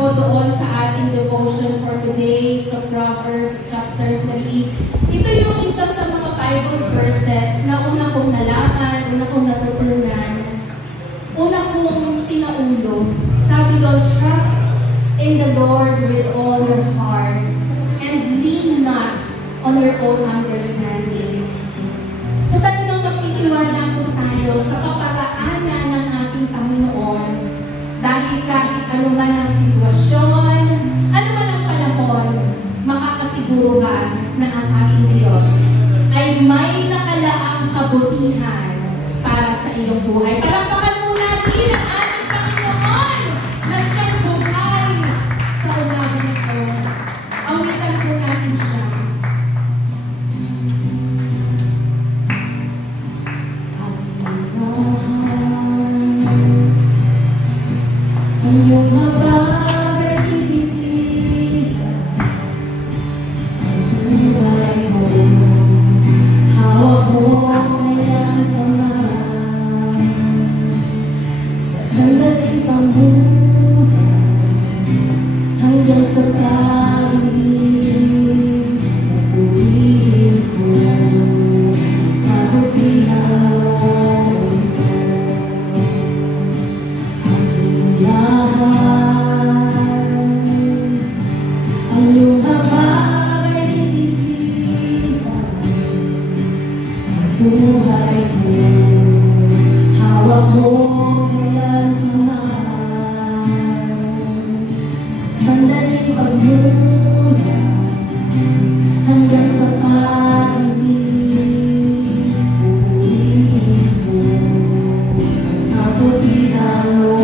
po doon sa ating devotion for today sa Proverbs chapter 3. Ito yung isa sa mga Bible verses na una kong nalaman, una kong natutunan, una kong sinaulo. Sabi doon, trust in the Lord with all your heart and lean not on your own understanding. So talagang magtitiwala po tayo sa kapagaanan ng ating Panginoon dahil kahit ano man ang sitwasyon, ano man ang panahon, makakasiguruhan na ang ating Diyos ay may nakalaang kabutihan para sa iyong buhay. Palakpakan mo natin ang ating Panginoon na siyang buhay sa umaga nito. Awitan po natin siya. Ang iyong mabagay ibigila, ang buhay mo, hawak mo ngayon kamay. Sa sandaling pambuhay, hanggang sa pag-ibig, mabuhin ko, kabutihan mo. Ang iyong habag ay ibigila, ang buhay ko, hawak mo ngayon kamay. Sa sandaling pagmula, hanggang sa pag-ibig, bubuhin ko, kabutihan mo.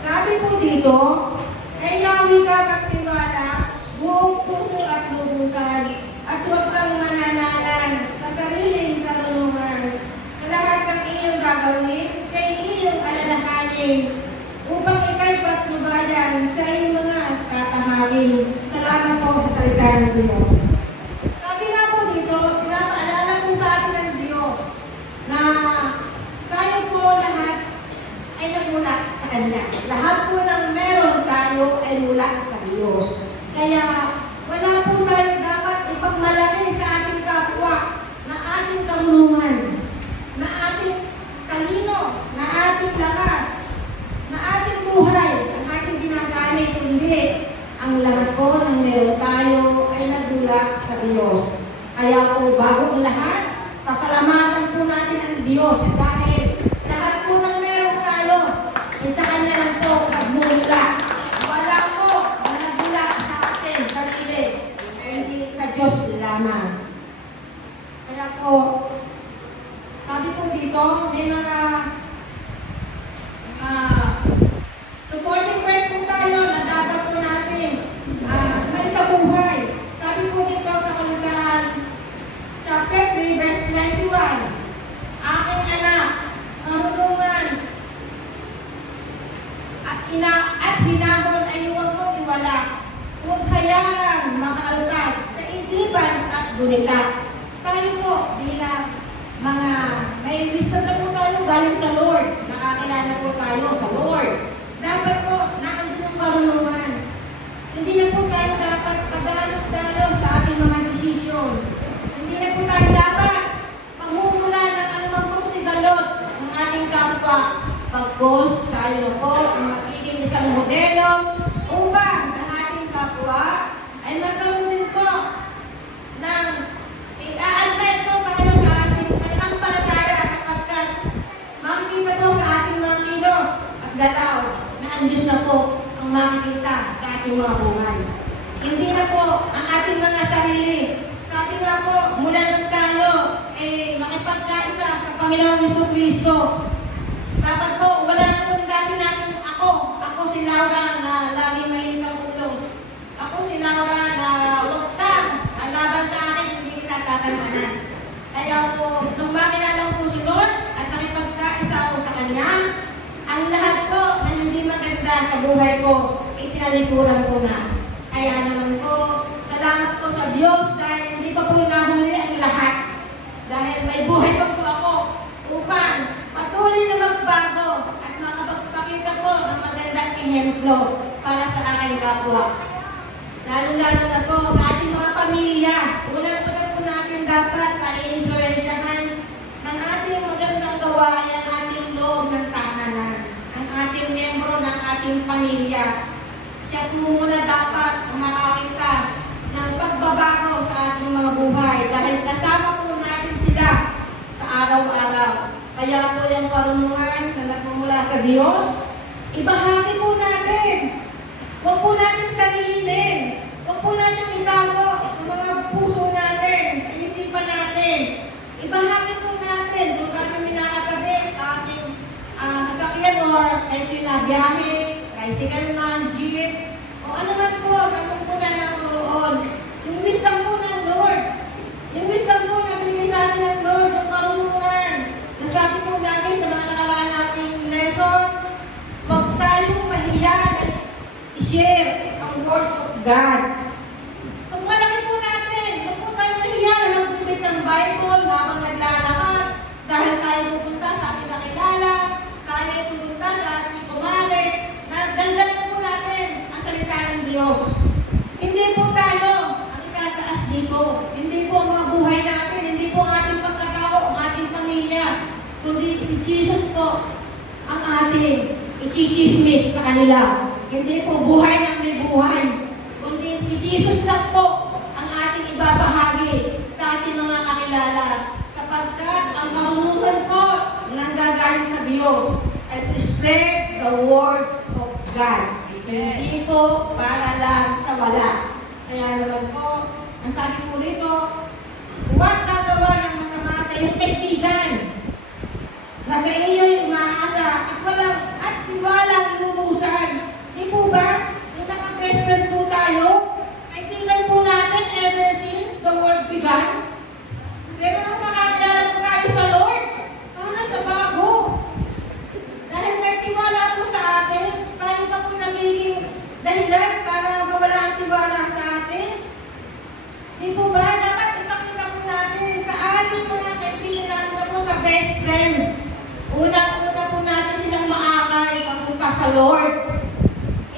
Sabi po dito, ay nawi ka magtiwala, buong puso at lubusan, at huwag kang mananalan sa sariling karunungan. Sa lahat ng iyong gagawin, sa iyong alalahanin, upang ikay patnubayan sa iyong mga tataharin. Salamat po sa salita ng Diyos. Sabi nga po dito, pinapaalala po sa atin ng Diyos na tayo po lahat ay nagmula sa Kanya. Lahat po ng meron tayo ay mula sa Diyos. Kaya wala po tayo dapat ipagmalaki sa ating kapwa na ating karunungan, na ating talino, na ating lakas, na ating buhay, ang ating ginagamit, kundi ang lahat po ng meron tayo ay nagmula sa Diyos. Kaya po bago ang lahat, pasalamatan po natin ang Diyos dahil lahat po ng meron tayo ay sa Kanya lang po nagmula. Wala po na nagmula sa ating sarili, hindi sa Diyos lamang. Kaya po, sabi po dito, may mga supporting verse po tayo na dapat po natin may sa buhay. Sabi po dito sa Kalugahan, chapter 3, verse 21, aking anak, karunungan at hinahon ay huwag mo iwala. Huwag hayaan makaalpas sa isipan at gunita. Tayo po bilang mga may wisdom na po tayo galing sa Lord. Nakakilala po tayo sa Lord. Dapat po naandun ang karunungan. Hindi na po tayo dapat pagdalos-dalos sa ating mga desisyon. Hindi na po tayo dapat pagmumulan ng anumang pong sigalot ng ating kapwa. Pagkos, tayo na po ang magiging isang modelo upang ang ating kapwa ay magkaroon din po ng i-admit po tayo sa ating pananampalataya sapagkat makikita po sa ating mga kilos at galaw na ang Diyos na po ang makikita sa ating mga buhay. Hindi na po ang ating mga sarili. Sabi nga po, mula nung tayo makipagkaisa sa Panginoong Jesucristo. Dapat po, wala na po dati natin ako si Laura na lagi mahilig ang ulo. Ako si Laura na huwag kang laban sa akin, hindi kita tatanganan. Kaya po, nung makilala ko si Lord at nakipagkaisa ako sa Kanya, ang lahat po na hindi maganda sa buhay ko, itinalikuran ko na. Kaya naman po, salamat po sa Diyos dahil hindi pa po nahuli ang lahat. Dahil may buhay pa po ako upang patuloy na magbago at makapagpakita po ng magandang ehemplo para sa aking kapwa. Lalo-lalo na po sa ating mga pamilya. Unang-unang po natin dapat pag-i-influensyahan ng ating magandang gawain ang ating loob ng tahanan, ang ating miyembro ng ating pamilya. Siya po muna dapat makakita ng pagbabago sa ating mga buhay dahil kasama po natin sila sa araw-araw. Kaya po yung karunungan na nagmumula sa Diyos, ibahagi po natin. Huwag po natin sarilinin. Huwag po natin itago sa mga puso natin, sa isipan natin. Ibahagi po natin kung kami nakatabi sa ating sasakyan or kayo pinabiyahe, tricycle man, jeep, o ano man po sa tungkulan ng roon. Yung wisdom po ng Lord. Yung wisdom po na binigay sa atin ng Lord, yung karunungan. Nasabi po lagi sa mga nakalaan nating lessons, huwag tayong mahiya na i-share ang words of God. Pag malaki po natin, huwag po tayong mahiya na magbibit ng Bible habang naglalakad dahil tayo pupunta sa ating kakilala, tayo pupunta sa ating kumare, na dandanan po natin ang salita ng Diyos. Hindi po tayo ang itataas dito. Hindi po ang mga buhay natin, hindi po ang ating pagkatao, ang ating pamilya, kundi si Jesus po ang ating i-chismis sa kanila. Hindi po buhay ng may buhay, kundi si Jesus lang po ang ating ibabahagi sa ating mga kakilala sapagkat ang karunungan po nanggagaling sa Diyos ay to spread the words of God. Hindi po para lang sa wala. Kaya naman po, ang sabi po rito, huwag gagawa ng masama sa iyong kaibigan na sa inyo yung umaasa at walang lubusan. Hindi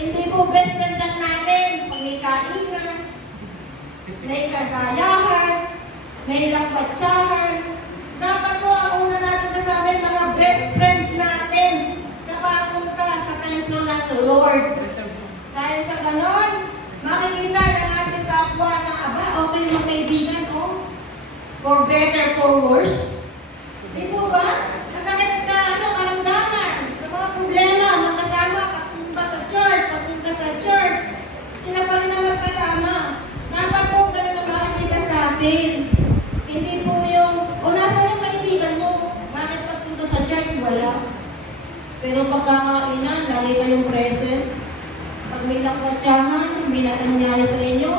Hindi po best friend lang natin pag may kainan, may kasayahan, may lakbatsahan. Dapat po ang una natin kasama yung mga best friends natin sa papunta sa templo ng Lord. Dahil sa ganon, makikita ng ating kapwa na, aba, okay mga kaibigan ko. For better, for worse. Di po ba? Kasakit ka, karamdaman, sa mga problema, magkasama, pagpunta sa church, sila pa rin ang magkasama. Dapat po ganun ang makikita sa atin. Hindi po yung, o nasa yung kaibigan mo, bakit pagpunta sa church, wala. Pero pagkakainan, lagi kayong present. Pag may lakratsahan, may nangyari sa inyo,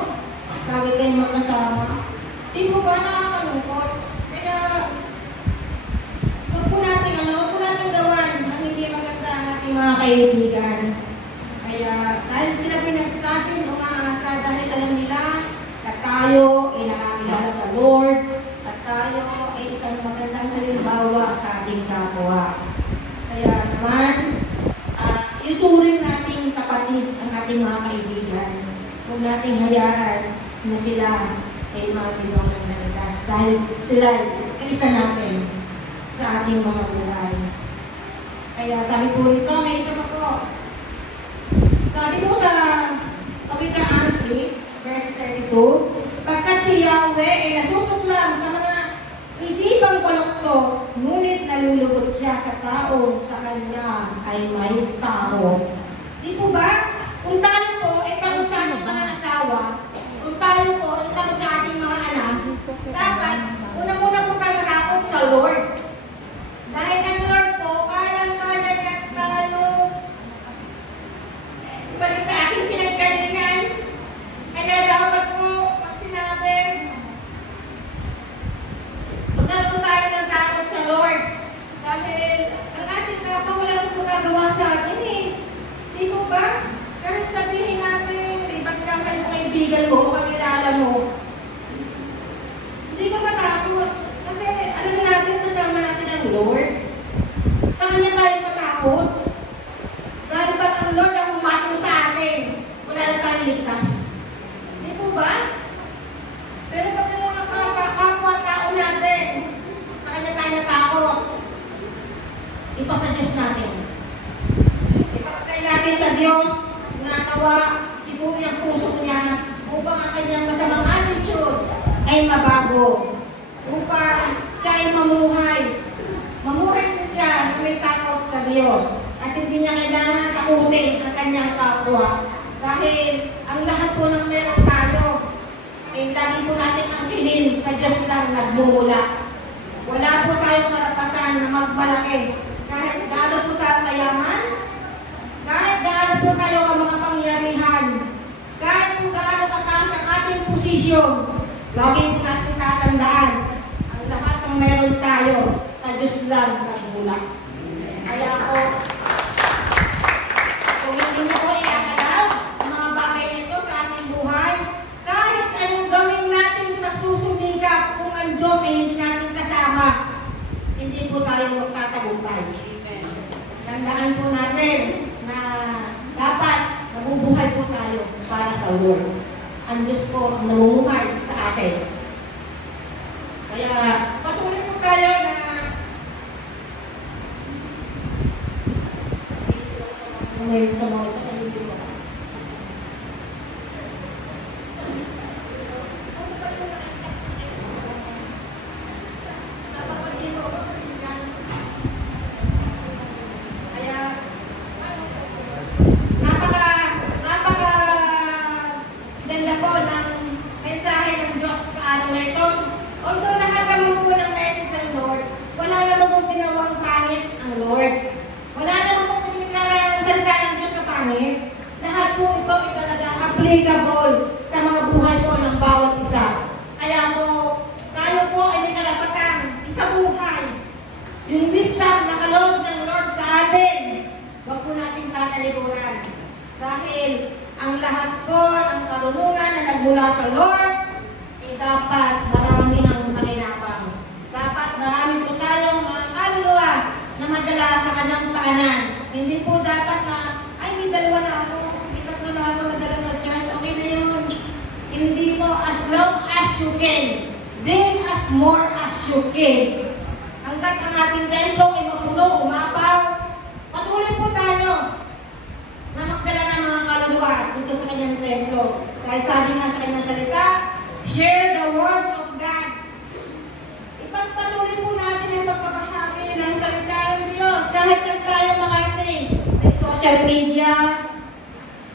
lagi kayong magkasama. Di po ba nakakalungkot? Kaya, huwag po natin gawan na hindi maganda ang ating mga kaibigan. Kaya, dahil sila pinagsasabi, umaasa dahil alam nila na tayo ay nakakilala sa Lord, at tayo ay isang magandang halimbawa sa ating kapwa. Kaya naman, ituring nating kapatid ang ating mga kaibigan. Huwag nating hayaan na sila ay mabigyan ng nalitas dahil sila ay isa natin sa ating mga buhay. Kaya sabi po rito, may isa pa po. Sabi po sa Kawikaan 3, verse 32, pagkat si Yahweh ay nasusuklam sa mga isipang balokto, ngunit nalulugod siya sa tao, sa kanya ay may tao. Di po ba? Kung tayo po ay pagod sa ating mga asawa, kung tayo po ay pagod sa ating mga anak, dapat una-una po tayo nakakot sa Lord. Dahil ang Lord po, kayang-kaya na tayo balik sa ating pinaggalingan. Kaya dapat po, pag sinabi, magkaroon tayo ng takot sa Lord. Dahil ang ating kapwa wala nang magagawa sa atin eh. Di po ba? Kahit sabihin natin, iba't ka sa iyong kaibigan mo, kakilala mo, hindi ka matakot. Kasi alam natin, kasama natin ang Lord. Sa kanya tayo matakot. Dahil ba't ang Lord ang umatong sa atin, wala na tayong ligtas. Di po ba? Pero pag ang mga kapwa-tao natin, sa kanya tayo natakot, ipa sa Diyos natin. Ipagkay natin sa Diyos, natawa, ibuhin ang puso niya, upang ang kanyang masamang attitude ay mabago. Upang siya ay mamuhay. Mamuhay po siya na may takot sa Diyos. At hindi niya kailangan takutin ang kanyang kapwa. Dahil ang lahat po ng meron tayo, ay lagi po natin angkinin sa Diyos lang nagmumula. Wala po tayong karapatan na magmalaki. Kahit gaano po tayo kayaman, kahit gaano po tayo ang mga pangyarihan, kahit po gaano kataas ang ating posisyon, lagi po natin tatandaan ang lahat ng meron tayo sa Diyos lang nagmula. Kaya po, kung hindi niyo po iagalaw ang mga bagay nito sa ating buhay, kahit anong gawin natin pagsusumikap, kung ang Diyos ay hindi natin kasama, hindi po tayo magtatagumpay. Tandaan po natin na dapat nabubuhay po tayo para sa Lord. Ang Diyos po ang namumuhay sa atin. Kaya patuloy po tayo na ngayon sa mga ito. Applicable sa mga buhay po ng bawat isa. Kaya po, tayo po ay may karapatan sa buhay. Yung wisdom na kaloob ng Lord sa atin, huwag po natin tatalikuran. Dahil ang lahat po ng karunungan na nagmula sa Lord, ay dapat marami ang makinabang. Dapat marami po tayong mga kaluluwa na madala sa kanyang paanan. Hindi po dapat na, ay may dalawa na ako, may long as you can. Bring as more as you can. Hanggat ang ating templo ay mapuno, umapaw, patuloy po tayo na magdala ng mga kaluluwa dito sa kanyang templo. Dahil sabi nga sa kanyang salita, share the words of God. Ipagpatuloy po natin ang pagpapahagi ng salita ng Diyos. Kahit saan tayo makarating, may social media,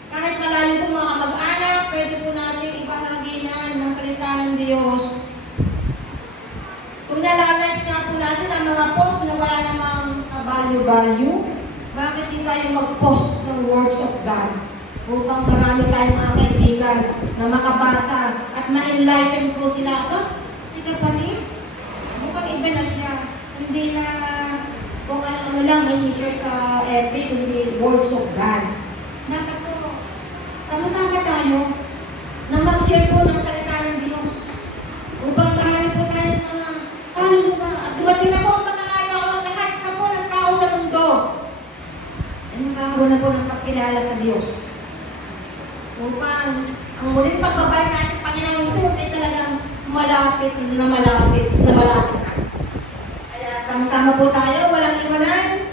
kahit malayo po mga mag-anak, pwede po natin ibahagi ng salita ng Diyos. Kung nalalikes nga po natin ang mga post na wala namang value, bakit di tayo mag-post ng words of God? Upang marami tayong mga kaibigan na makabasa at ma-enlighten po sila. Si kapatid, mukhang iba na siya. Hindi na kung ano-ano lang i-share sa FB, kundi words of God. Dapat po, sama-sama tayo na mag-share po ng salita ng Diyos. Upang marami po tayong mga kaluluwa. At dumating na po ang pagkakataon, lahat na po ng tao sa mundo ay makakaroon na po ng pagkilala sa Diyos. Upang ang muling pagbabalik natin Panginoon Hesus ay talagang malapit na. Kaya sama-sama po tayo, walang iwanan.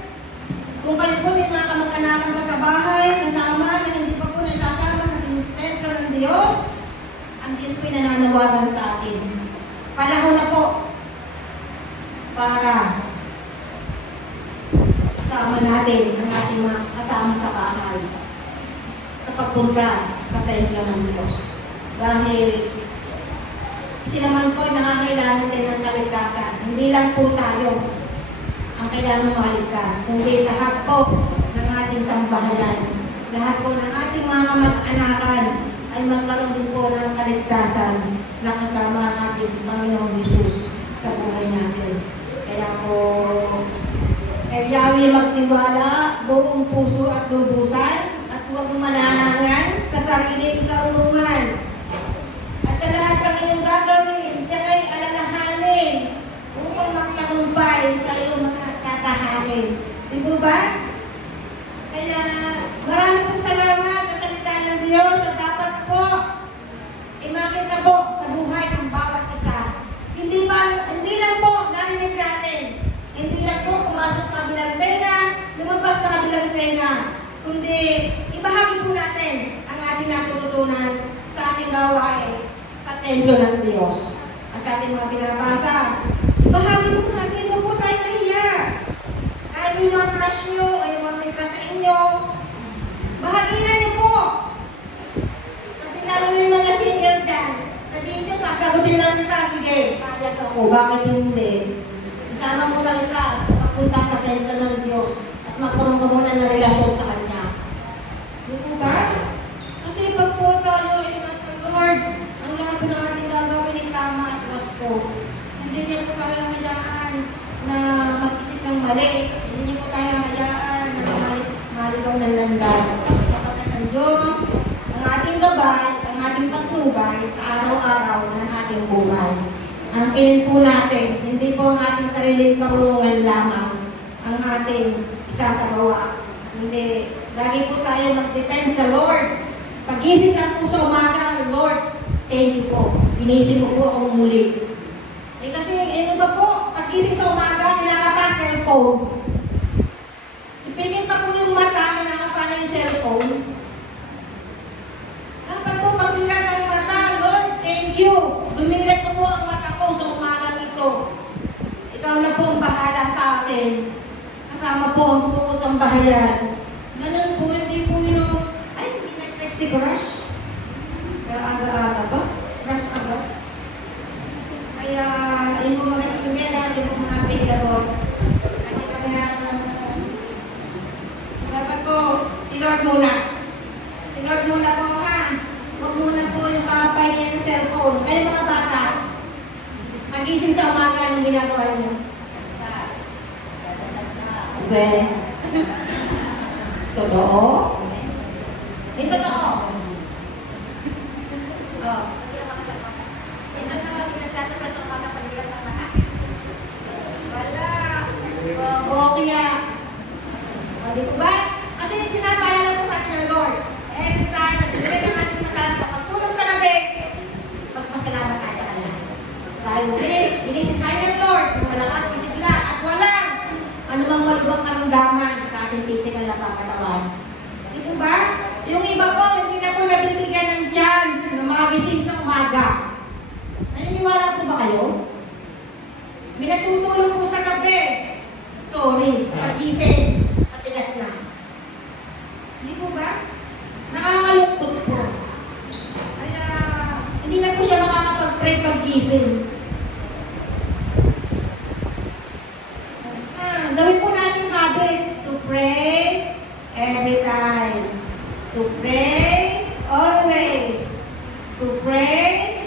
Kung kayo po may mga kamag-anakan pa sa bahay, kasama na hindi pa po nasasama sa templo ng Diyos, ang Diyos po nananawagan sa atin. Panahon na po para kasama natin ang ating mga kasama sa bahay sa pagpunta sa templo ng Diyos. Dahil sila man po nangangailangan din ng kaligtasan. Hindi lang po tayo ang kailangan maligtas, kundi lahat po ng ating sambahayan, lahat po ng ating mga kamag-anakan ay magkaroon din po ng kaligtasan na kasama ang ating Panginoong Hesus sa buhay natin. Kaya po, kay Yahweh magtiwala, buong puso at lubusan, at huwag mananangan sa sariling karunungan. At sa lahat ng inyong gagawin, siya ay alalahanin upang magtagumpay sa iyong mga tatahanin. Di po ba? Kaya marami pong salamat sa salita ng Diyos at dapat po imakita po sa buhay ng bawat isa. Hindi lang po narinig natin. Hindi lang po pumasok sa kabilang tenga, lumabas sa kabilang tenga. Kundi ibahagi po natin ang ating natututunan sa ating gawain sa templo ng Diyos. At sa ating mga binabasa, ibahagi po natin, huwag po tayo nahiya. Kahit yung mga crush nyo o yung mga may crush sa inyo, bahaginan niyo po. Sabi namin yung mga single dyan, sabihin nyo, sasagutin lang kita, sige, kaya ako, bakit hindi? Isama mo lang kita sa pagpunta sa templo ng Diyos at magkaroon ka muna ng relasyon sa Kanya. Di po ba? Kasi pag po tayo ay nasa Lord, ang lahat ng ating gagawin ay tama at wasto. Hindi niyo po tayo hayaan na mag-isip ng mali. Hindi niyo po tayo hayaan na maligaw ng landas. Kapagkat ang Diyos, ang ating gabay, ang ating patnubay sa araw-araw ng ating buhay. Ang pinin po natin, hindi po ang ating sariling karunungan lamang ang ating isasagawa. Hindi. Lagi po tayo mag-depend sa Lord. Pag-isip lang po sa umaga, Lord, thank you po. Inisip ko po ang muli. Eh kasi, iba po, pag-isip sa umaga, pinakapa cellphone. Ipigil pa po yung mata, pinakapa na yung cellphone. Dapat po magbilang ng mata, Lord, thank you. Dumilat po po ang mata ko sa umaga ito. Ikaw na po ang bahala sa atin. Kasama po ang buong sambahayan. Ganun po, hindi po yung, ay, pinag-text si Crush. Kaya aga-aga ba? Crush aga. Kaya, yun po mga single, yun po mga available. Kaya, dapat po, si Lord muna. Si Lord muna po, ha? Huwag muna po yung kakapay niya ng cellphone. Kayo mga bata, magising sa umaga, anong ginagawa niyo? Be? Totoo? Hindi totoo. Oh. Ito na pinagtatasal sa umaga pag bilang ng lahat. Wala. Okay ya. O, di ko ba? Kasi pinapaalala po sa atin ng Lord. Every time, nagbibigat ang ating mata sa pagtulog sa gabi, magpasalamat gising. Gawin po natin habit to pray every time. To pray always. To pray.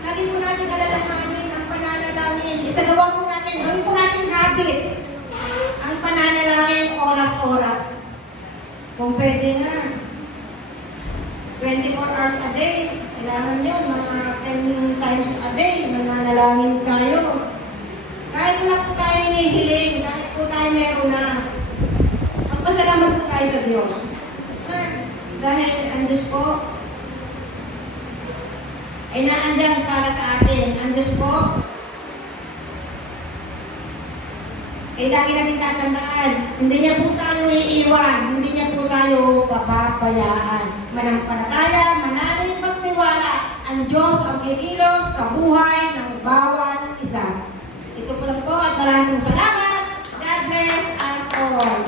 Lagi po natin alalahanin ang pananalangin. Isagawa po natin, gawin po natin habit. Ang pananalangin oras-oras. Kung pwede nga. 24 hours a day. Kailangan nyo, mga 10 times a day, mananalangin tayo. Kahit wala po tayo hinihiling, kahit po tayo meron na. Magpasalamat po tayo sa Diyos. Dahil ang Diyos po ay naandyan para sa atin. Ang Diyos po ay lagi natin tatandaan. Hindi niya po tayo iiwan. Hindi niya po tayo papabayaan. Manampalataya, manalig, magtiwala. Ang Diyos ang kikilos sa buhay ng bawat isa. Ito po lang po at maraming salamat. God bless us all.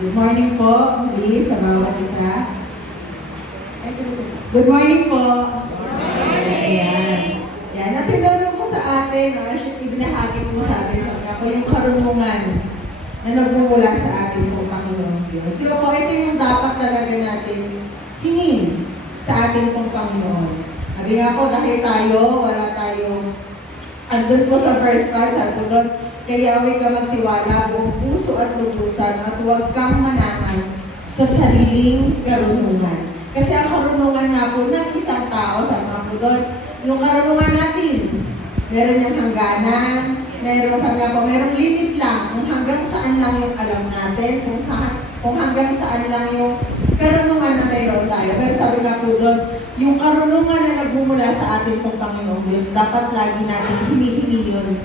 Good morning po, please, sa bawat isa. Good morning po. Ayan. Ayan, natingnan po sa atin, ibinahagi po sa atin, sabi nga po, yung karunungan na nagmumula sa atin po, Panginoon Diyos. So po, ito yung dapat talaga natin hingin sa atin pong Panginoon. Sabi nga po, dahil tayo, wala tayong, andun po sa verse 5, sabi po doon, kaya huwag ka magtiwala buong puso at lubusan at huwag kang manahan sa sariling karunungan. Kasi ang karunungan nga po ng isang tao, sabi nga po doon, yung karunungan natin, meron yung hangganan, merong limit lang kung hanggang saan lang yung alam natin, kung hanggang saan lang yung karunungan na mayroon tayo. Pero sabi nga po doon, yung karunungan na nagmumula sa atin pong Panginoong Diyos, dapat lagi natin hinihingi yun.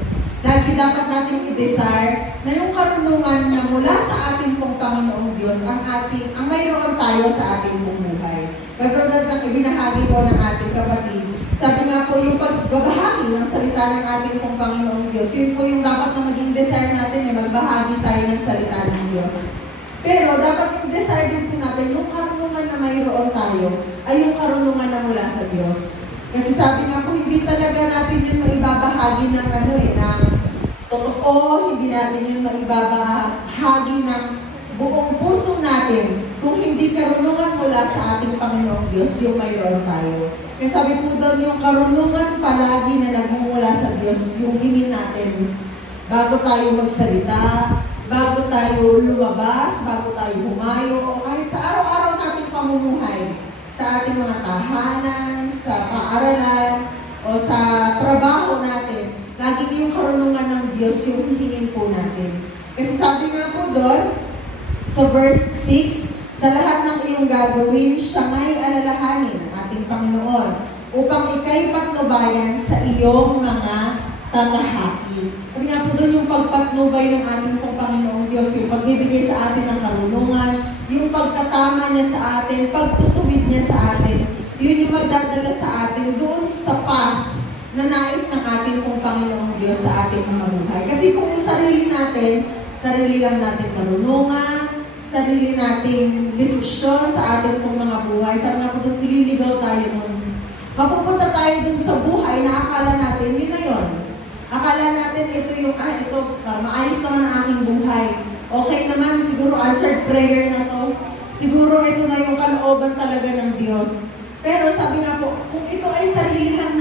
Lagi dapat natin i-desire na yung karunungan na mula sa atin pong Panginoong Diyos ang mayroon tayo sa ating pong buhay. Katulad ng ibinahagi po ng ating kapatid, sabi nga po yung pagbabahagi ng salita ng ating pong Panginoong Diyos, yun po yung dapat na maging desire natin na magbahagi tayo ng salita ng Diyos. Pero dapat yung desire din po natin, yung karunungan na mayroon tayo ay yung karunungan na mula sa Diyos. Kasi sabi nga po, hindi talaga natin yun maibabahagi ng ng totoo, hindi natin yun maibabahagi ng buong puso natin kung hindi karunungan mula sa ating Panginoong Diyos yung mayroon tayo. Kaya sabi po doon, yung karunungan palagi na nagmumula sa Diyos, yung hingin natin bago tayo magsalita, bago tayo lumabas, bago tayo humayo, o kahit sa araw-araw nating pamumuhay, sa ating mga tahanan, sa paaralan, o sa trabaho natin, lagi yung karunungan ng Diyos yung hihingin po natin. Kasi sabi nga po doon, sa verse 6, sa lahat ng iyong gagawin, siya may alalahanin ng ating Panginoon upang ika'y patnubayan sa iyong mga tatahaki. Sabi nga po doon yung pagpatnubay ng ating pong Panginoong Diyos, yung pagbibigay sa atin ng karunungan, yung pagkatama niya sa atin, pagtutuwid niya sa atin, yun yung magdadala sa atin doon sa path na nais ng ating pong Panginoong Diyos sa ating mga buhay. Kasi kung yung sarili lang natin karunungan, sarili nating desisyon sa ating pong mga buhay, sabi nga po doon, ililigaw tayo nun. Mapupunta tayo dun sa buhay na akala natin, yun na yun. Akala natin ito yung, maayos naman ang aking buhay. Okay naman, siguro answered prayer na to. Siguro ito na yung kalooban talaga ng Diyos. Pero sabi nga po, kung ito ay sarili lang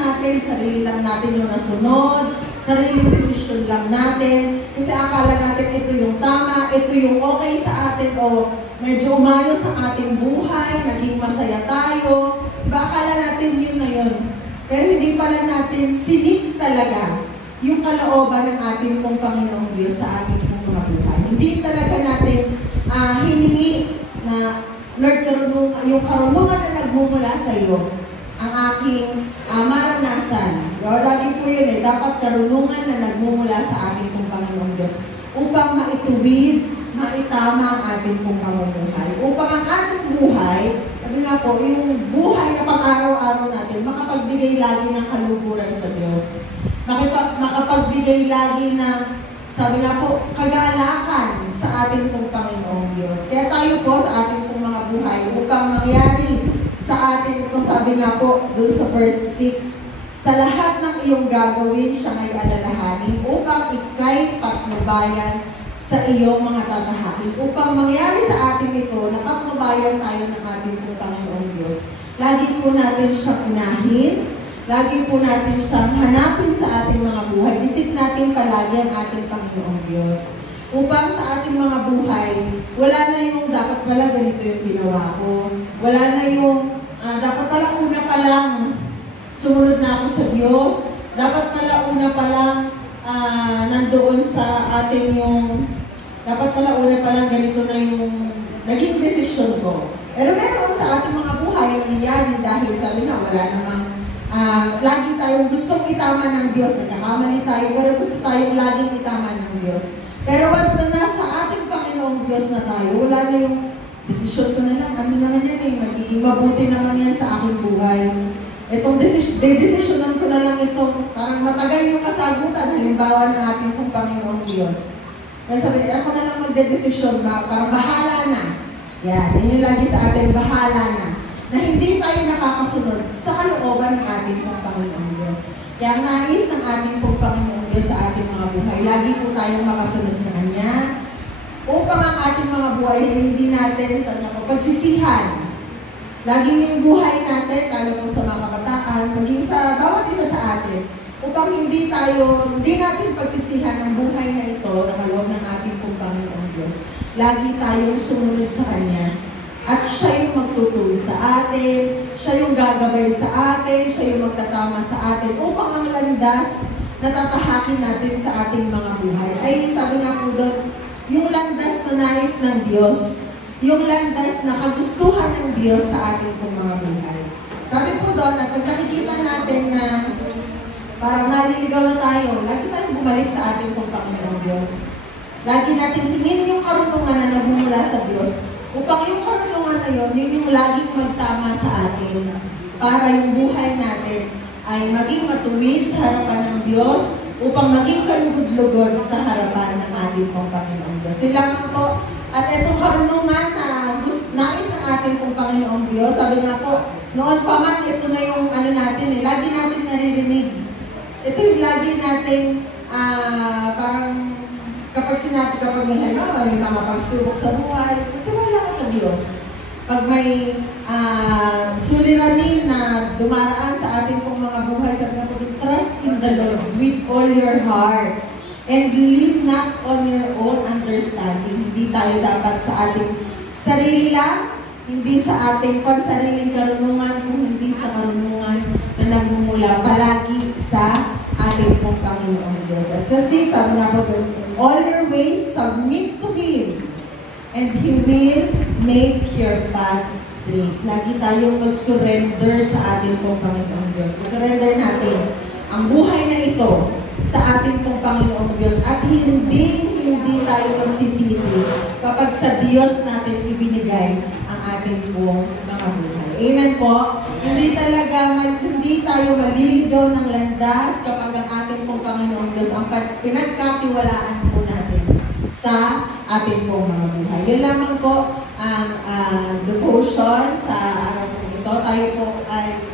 natin yung nasunod, sariling desisyon lang natin, kasi akala natin ito yung tama, ito yung okay sa atin, o medyo umayos sa ating buhay, naging masaya tayo, diba akala natin yun na yun. Pero hindi pala natin sinik talaga yung kalooban ng ating pong Panginoong Diyos sa ating pong mga buhay. Hindi talaga natin hiningi na, Lord, yung karunungan na nagmumula sa iyo, ang aking maranasan. Lagi po yun dapat karunungan na nagmumula sa ating pong Panginoong Diyos upang maituwid, maitama ang ating pong pamumuhay. Upang ang ating buhay, sabi sabi nga po, yung buhay na pang-araw-araw natin, makapagbigay lagi ng kaluguran sa Diyos. Makapagbigay lagi ng, sabi nga po, kagalakan sa ating pong Panginoong Diyos. Kaya tayo po sa ating pong mga buhay, upang mangyari sa atin itong sabi nga po, doon sa verse 6, sa lahat ng iyong gagawin, siya ay alalahanin upang ikay patnubayan sa iyong mga tatahain. Upang mangyari sa atin ito, na patnubayan tayo ng ating pong Panginoong Diyos. Lagi po natin siyang unahin, lagi po natin siyang hanapin sa ating mga buhay. Isip natin palagi ang ating Panginoong Diyos. Upang sa ating mga buhay, wala na yung dapat pala ganito yung ginawa ko. Wala na yung dapat pala una pa lang sumunod na ako sa Diyos. Dapat pala una pa lang nandoon sa atin yung, dapat pala una pa lang ganito na yung naging desisyon ko. Pero meron sa ating mga buhay nangyayari dahil sabi nga wala namang lagi tayong gustong itama ng Diyos. Nagkakamali tayo, pero gusto tayong laging itama ng Diyos. Pero once na nasa ating Panginoong Diyos na tayo, wala na yung desisyon ko na lang. Ano naman yan eh, magiging mabuti naman yan sa aking buhay. Itong desisyonan ko na lang itong parang matagal yung kasagutan, halimbawa ng ating pong Panginoong Diyos. Kaya sabi, ako na lang magdedesisyon, parang bahala na. Yan, yun yung lagi sa atin, bahala na. Na hindi tayo nakakasunod sa kalooban ng ating pong Panginoong Diyos. Kaya ang nais ng ating pong Panginoong Diyos sa ating mga buhay, lagi po tayong makasunod sa Kanya, upang ang ating mga buhay ay hindi natin sa pagsisihan. Laging yung buhay natin, lalo po sa mga kabataan, maging sa bawat isa sa atin, upang hindi natin pagsisihan ng buhay na ito na kaloob ng ating pong Panginoong Diyos. Lagi tayong sumunod sa Kanya. At siya yung magtutulog sa atin, siya yung gagabay sa atin, siya yung magtatama sa atin, upang ang landas na tatahakin natin sa ating mga buhay. Ay, sabi nga po doon, yung landas na nais ng Diyos, yung landas na kagustuhan ng Diyos sa ating pong mga buhay. Sabi po doon, at pag nakikita natin na parang naliligaw na tayo, lagi tayong bumalik sa ating pong Panginoong Diyos. Lagi natin tingin yung karunungan na nagmumula sa Diyos, upang yung karunungan na yun yung laging magtama sa atin, para yung buhay natin ay maging matuwid sa harapan ng Diyos, upang maging kalugod-lugod sa harapan ng ating pong Panginoong Diyos. Sila po. At itong karunungan na nais ng ating pong Panginoong Diyos, sabi nga po, noon pa man, ito na yung natin lagi natin naririnig. Ito yung lagi natin, parang kapag may halimbawa, may mga pagsubok sa buhay, tiwala ka sa Diyos. Pag may suliranin na dumaraan sa ating pong mga buhay, sabi nga po, trust in the Lord with all your heart. And believe not on your own understanding. Hindi tayo dapat sa ating sarili lang, hindi sa ating pansariling karunungan, kung hindi sa karunungan na nagmumula palagi sa ating pong Panginoong Diyos. At sa 6, sabi nga po, all your ways submit to Him, and He will make your paths straight. Lagi tayong mag-surrender sa ating pong Panginoong Diyos. Surrender natin ang buhay na ito sa ating pong Panginoong Diyos, at hindi tayo magsisisi kapag sa Diyos natin ibinigay ang ating pong mga buhay. Amen po? Hindi tayo maliligaw ng landas kapag ang ating pong Panginoong Diyos ang pinagkatiwalaan po natin sa ating pong mga buhay. Yan lamang po ang devotion sa araw po ito. Tayo po ay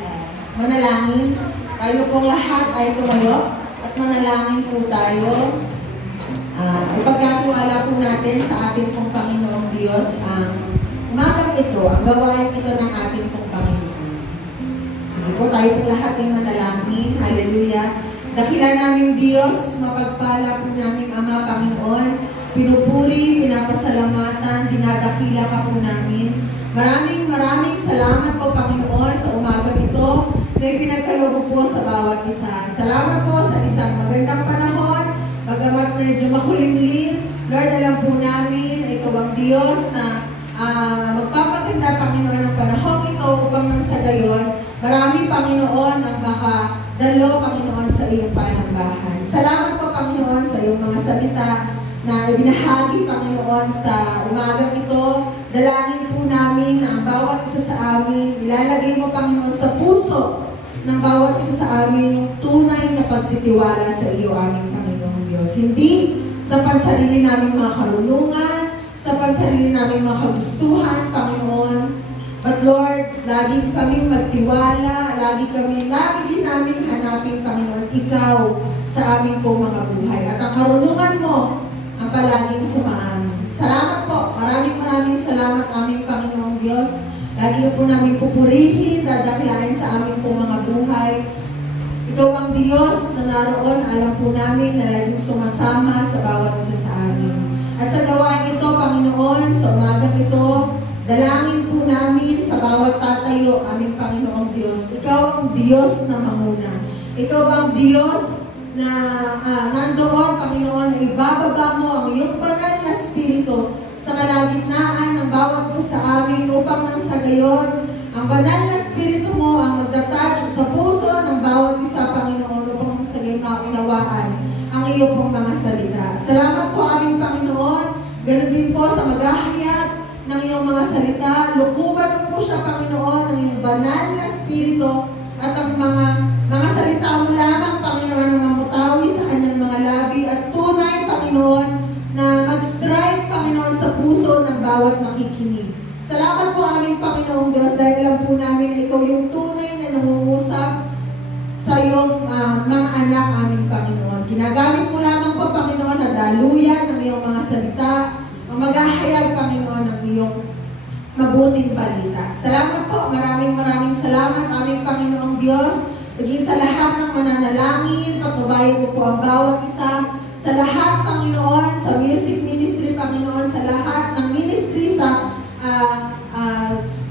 manalangin. Tayo pong lahat ay tumayo at manalangin po tayo. Ipagkatiwala po natin sa ating pong Panginoong Diyos ang umagang ito, ang gawain ito ng ating pong Panginoon. Sige po, tayo pong lahat ay manalangin. Hallelujah. Dakila namin Diyos, mapagpala po namin Ama, Panginoon. Pinupuri, pinapasalamatan, dinadakila ka po namin. Maraming salamat po, Panginoon, sa umagang ito na ipinagkaloob po sa bawat isa. Salamat po sa isang magandang panahon, bagamat medyo makulimlim. Lord, alam po namin na Ikaw ang Diyos na magpapaganda, Panginoon, ang panahon ito upang nang sa gayon, marami, Panginoon, ang makadalo, Panginoon, sa iyong panambahan. Salamat po, Panginoon, sa iyong mga salita na ibinahagi, Panginoon, sa umagang ito. Dalangin po po namin na ang bawat isa sa amin, ilalagay mo, Panginoon, sa puso ng bawat isa sa amin yung tunay na pagtitiwala sa iyo, aming Panginoong Diyos. Hindi sa pansarili naming mga karunungan, sa pansarili naming mga kagustuhan, Panginoon. But Lord, lagi kaming magtiwala, lagi din namin hanapin, Panginoon, Ikaw sa aming pong mga buhay. At ang karunungan mo ang palaging sumaamin. Salamat po. Maraming salamat, aming Panginoong Diyos. Lagi po namin pupurihin, dadakilain sa aming pong mga buhay. Ikaw ang Diyos na naroon, alam po namin na laging sumasama sa bawat isa sa amin. At sa gawain ito, Panginoon, sa umagang ito, dalangin po namin sa bawat tatayo, aming Panginoong Diyos. Ikaw ang Diyos na manguna. Ikaw ang Diyos na nandoon, Panginoon, na ibababa mo ang iyong banal na Espiritu sa kalagitnaan ng bawat isa sa amin upang nang sa gayon, ang banal na Espiritu mo ang magdetouch sa puso ng bawat isa, Panginoon, upang nang sa gayon maunawaan ang iyong pong mga salita. Salamat po, aming Panginoon. Ganun din po sa maghahayag ng iyong mga salita. Lukuban mo po siya, Panginoon, ng iyong banal na Espiritu at ang mga salita mo lamang, Panginoon, ang mamutawi sa kanyang mga labi at tunay, Panginoon, na mag-strike, Panginoon, sa puso ng bawat makikinig. Salamat po, aming Panginoong Diyos, dahil alam po namin na ikaw yung tunay na nangungusap sa iyong mga anak, aming Panginoon. Ginagamit mo lamang po, Panginoon, na daluyan ng iyong mga salita, ang maghahayag, Panginoon, ng iyong mabuting balita. Salamat po, maraming salamat, aming Panginoong Diyos. Paging sa lahat ng mananalangin, patubayan mo po ang bawat isa. Sa lahat, Panginoon, sa music ministry, Panginoon, sa lahat ng ministry, sa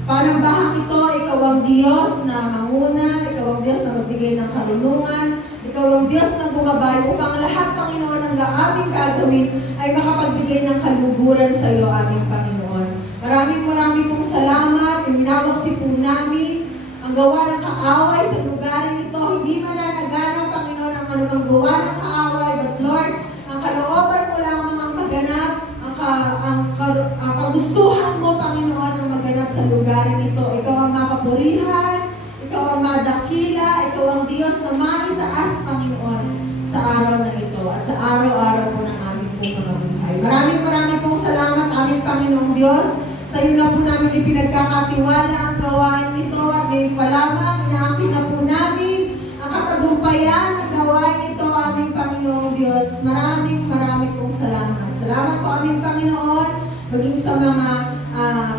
panambahang ito, ikaw ang Diyos na manguna, ikaw ang Diyos na magbigay ng karunungan, ikaw ang Diyos na gumabay upang lahat, Panginoon, ang aming gagawin ay makapagbigay ng kaluguran sa iyo, aming Panginoon. Maraming pong salamat. Iminawagsi po namin ang gawa ng kaaway sa lugarin ito. Hindi mananagana, Panginoon, ang anumang gawa ng kaaway. But Lord, ang kalooban mo lamang ang maganap, ang kagustuhan mo, Panginoon, ang maganap sa lugarin ito. Ikaw ang mapapurihan, ikaw ang madakila, ikaw ang Diyos na maitaas, Panginoon, sa araw na ito at sa araw-araw po ng aming pong mga buhay. Maraming pong salamat, aming Panginoong Diyos. Sa iyo na po namin ipinagkakatiwala ang gawain nito at ngayon pa lamang, inaangkin na po namin ang katagumpayan ng gawain ito, aming Panginoong Diyos. Maraming pong salamat. Salamat po, aming Panginoon, maging sa mga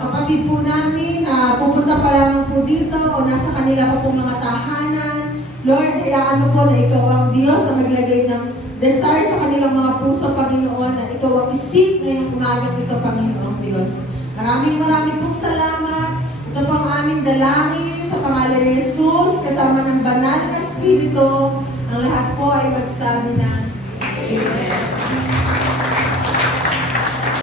kapatid po namin na pupunta pa lamang po dito o nasa kanila pa po mga tahanan. Lord, hayaan mo po na ikaw ang Diyos na maglagay ng desire sa kanilang mga puso, Panginoon, na ikaw ang isip ngayong umagang ito, Panginoong Diyos. Maraming pong salamat. Ito po ang aming dalangin sa pangalan ni Jesus, kasama ng banal na Espiritu. Ang lahat po ay magsabi na Amen.